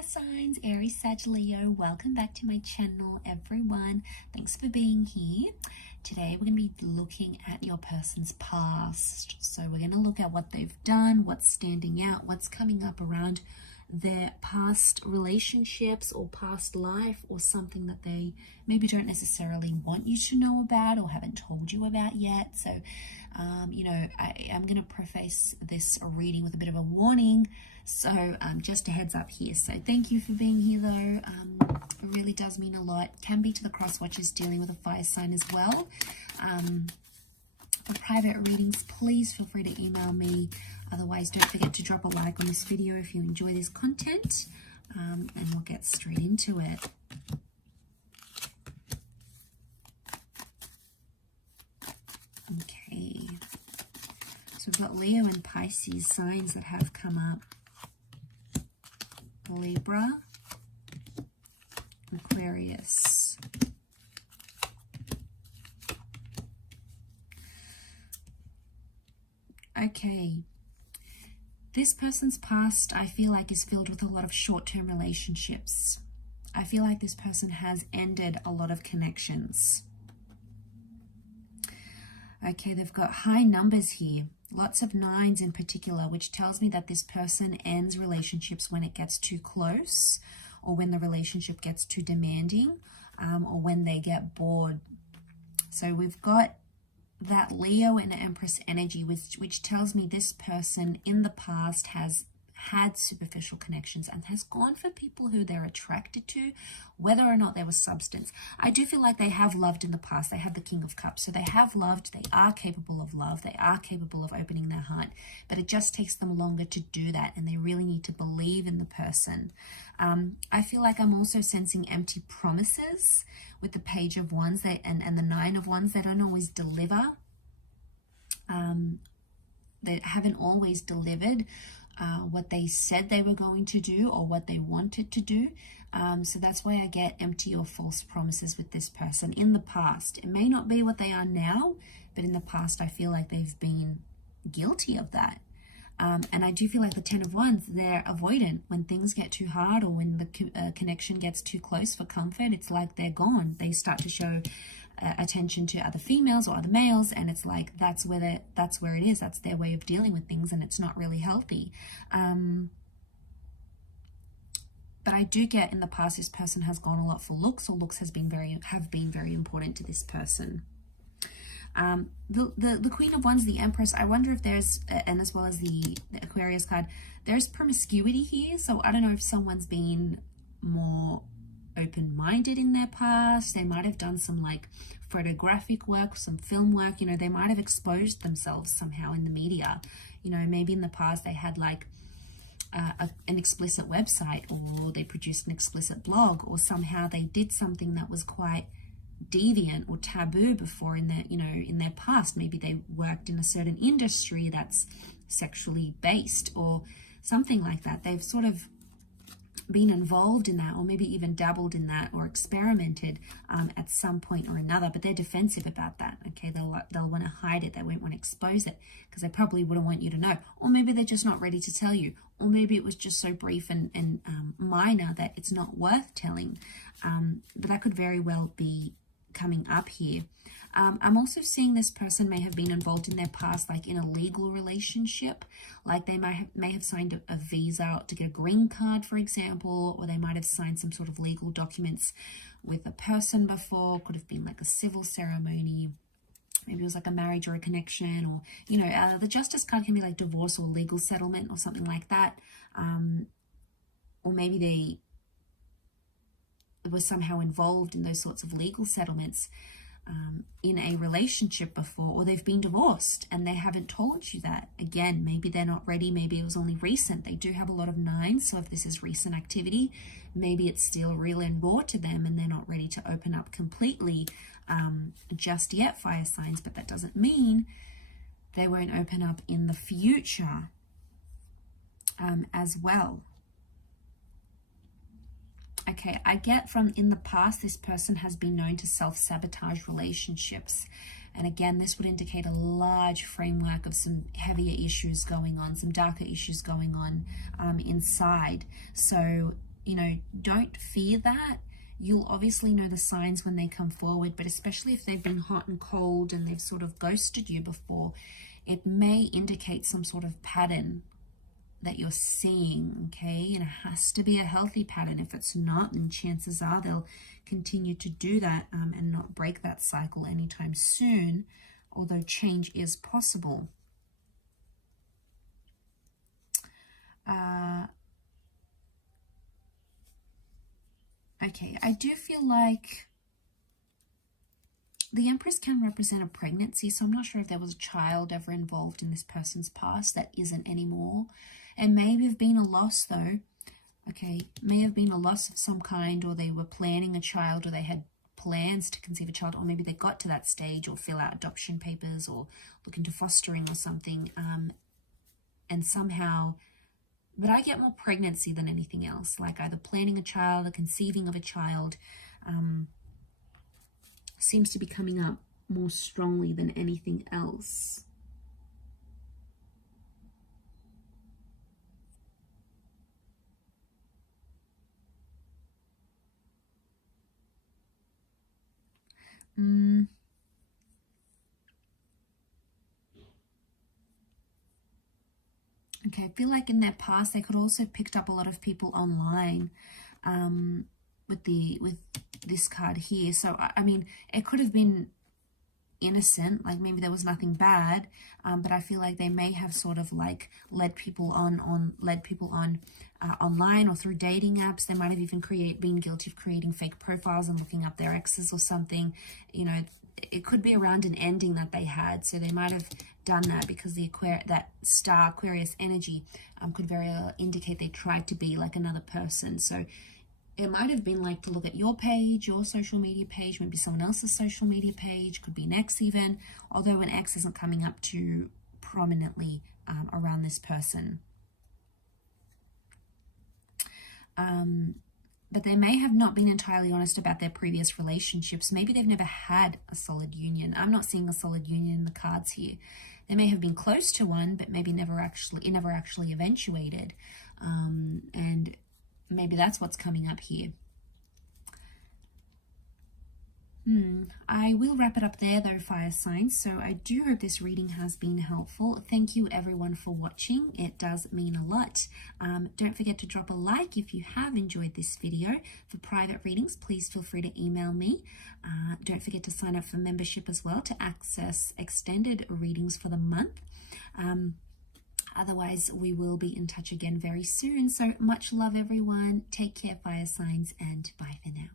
fire signs, Aries, Sag, Leo. Welcome back to my channel, everyone. Thanks for being here. Today we're going to be looking at your person's past. So we're going to look at what they've done, what's standing out, what's coming up around their past relationships or past life, or something that they maybe don't necessarily want you to know about or haven't told you about yet. So I'm going to preface this reading with a bit of a warning, so just a heads up here. So thank you for being here though. It really does mean a lot. Can be to the cross watchers dealing with a fire sign as well. For private readings, please feel free to email me. Otherwise, don't forget to drop a like on this video if you enjoy this content, and we'll get straight into it. Okay, so we've got Leo and Pisces signs that have come up. Libra, Aquarius. Okay, this person's past, I feel like, is filled with a lot of short-term relationships. I feel like this person has ended a lot of connections. Okay, they've got high numbers here, lots of nines in particular, which tells me that this person ends relationships when it gets too close, or when the relationship gets too demanding, or when they get bored. So we've got that Leo and Empress energy, which tells me this person in the past has had superficial connections and has gone for people who they're attracted to, whether or not there was substance. I do feel like they have loved in the past. They have the King of Cups, so they have loved, they are capable of love, they are capable of opening their heart, but it just takes them longer to do that, and they really need to believe in the person. I feel like I'm also sensing empty promises with the Page of Wands and the Nine of Wands. They don't always deliver. They haven't always delivered what they said they were going to do or what they wanted to do. So that's why I get empty or false promises with this person in the past. It may not be what they are now, but in the past I feel like they've been guilty of that. And I do feel like the Ten of Wands, they're avoidant. When things get too hard, or when the connection gets too close for comfort, it's like they're gone. They start to show attention to other females or other males, and it's like that's where it is. That's their way of dealing with things, and it's not really healthy. But I do get in the past this person has gone a lot for looks, or looks have been very important to this person. The Queen of Wands, the Empress, I wonder if there's, and as well as the Aquarius card, there's promiscuity here. So I don't know if someone's been more open-minded in their past. They might have done some like photographic work, some film work, they might have exposed themselves somehow in the media. Maybe in the past they had like an explicit website, or they produced an explicit blog, or somehow they did something that was quite deviant or taboo before in their past. Maybe they worked in a certain industry that's sexually based or something like that. They've sort of been involved in that, or maybe even dabbled in that, or experimented at some point or another, but they're defensive about that. Okay, they'll want to hide it. They won't want to expose it because they probably wouldn't want you to know, or maybe they're just not ready to tell you, or maybe it was just so brief and minor that it's not worth telling. But that could very well be coming up here. I'm also seeing this person may have been involved in their past, like in a legal relationship, like they may have signed a visa to get a green card, for example, or they might have signed some sort of legal documents with a person before. Could have been like a civil ceremony. Maybe it was like a marriage or a connection, or the Justice card can be like divorce or legal settlement or something like that. Or maybe they were somehow involved in those sorts of legal settlements in a relationship before, or they've been divorced and they haven't told you that. Again, maybe they're not ready. Maybe it was only recent. They do have a lot of nines, so if this is recent activity, maybe it's still real and raw to them and they're not ready to open up completely just yet, fire signs. But that doesn't mean they won't open up in the future as well. Okay, I get from in the past, this person has been known to self-sabotage relationships. And again, this would indicate a large framework of some heavier issues going on, some darker issues going on inside. So, you know, don't fear that. You'll obviously know the signs when they come forward, but especially if they've been hot and cold and they've sort of ghosted you before, it may indicate some sort of pattern that you're seeing, okay? And it has to be a healthy pattern. If it's not, then chances are they'll continue to do that and not break that cycle anytime soon, although change is possible. Okay, I do feel like the Empress can represent a pregnancy, so I'm not sure if there was a child ever involved in this person's past that isn't anymore. It may have been a loss though. Okay, may have been a loss of some kind, or they were planning a child, or they had plans to conceive a child, or maybe they got to that stage, or fill out adoption papers, or look into fostering or something, and somehow, but I get more pregnancy than anything else, like either planning a child or conceiving of a child, seems to be coming up more strongly than anything else. Okay, I feel like in their past they could also have picked up a lot of people online with this card here. So I mean, it could have been innocent, like maybe there was nothing bad, but I feel like they may have sort of like led people on online or through dating apps. They might have even been guilty of creating fake profiles and looking up their exes or something. You know, it could be around an ending that they had, so they might have done that because that star Aquarius energy could very well indicate they tried to be like another person. So it might have been like to look at your page, your social media page, maybe someone else's social media page, could be an ex even, although an ex isn't coming up too prominently around this person. But they may have not been entirely honest about their previous relationships. Maybe they've never had a solid union. I'm not seeing a solid union in the cards here. They may have been close to one, but maybe it never actually eventuated. And maybe that's what's coming up here. I will wrap it up there though, fire signs. So I do hope this reading has been helpful. Thank you everyone for watching. It does mean a lot. Don't forget to drop a like if you have enjoyed this video. For private readings, please feel free to email me. Don't forget to sign up for membership as well to access extended readings for the month. Otherwise, we will be in touch again very soon. So much love everyone. Take care, fire signs, and bye for now.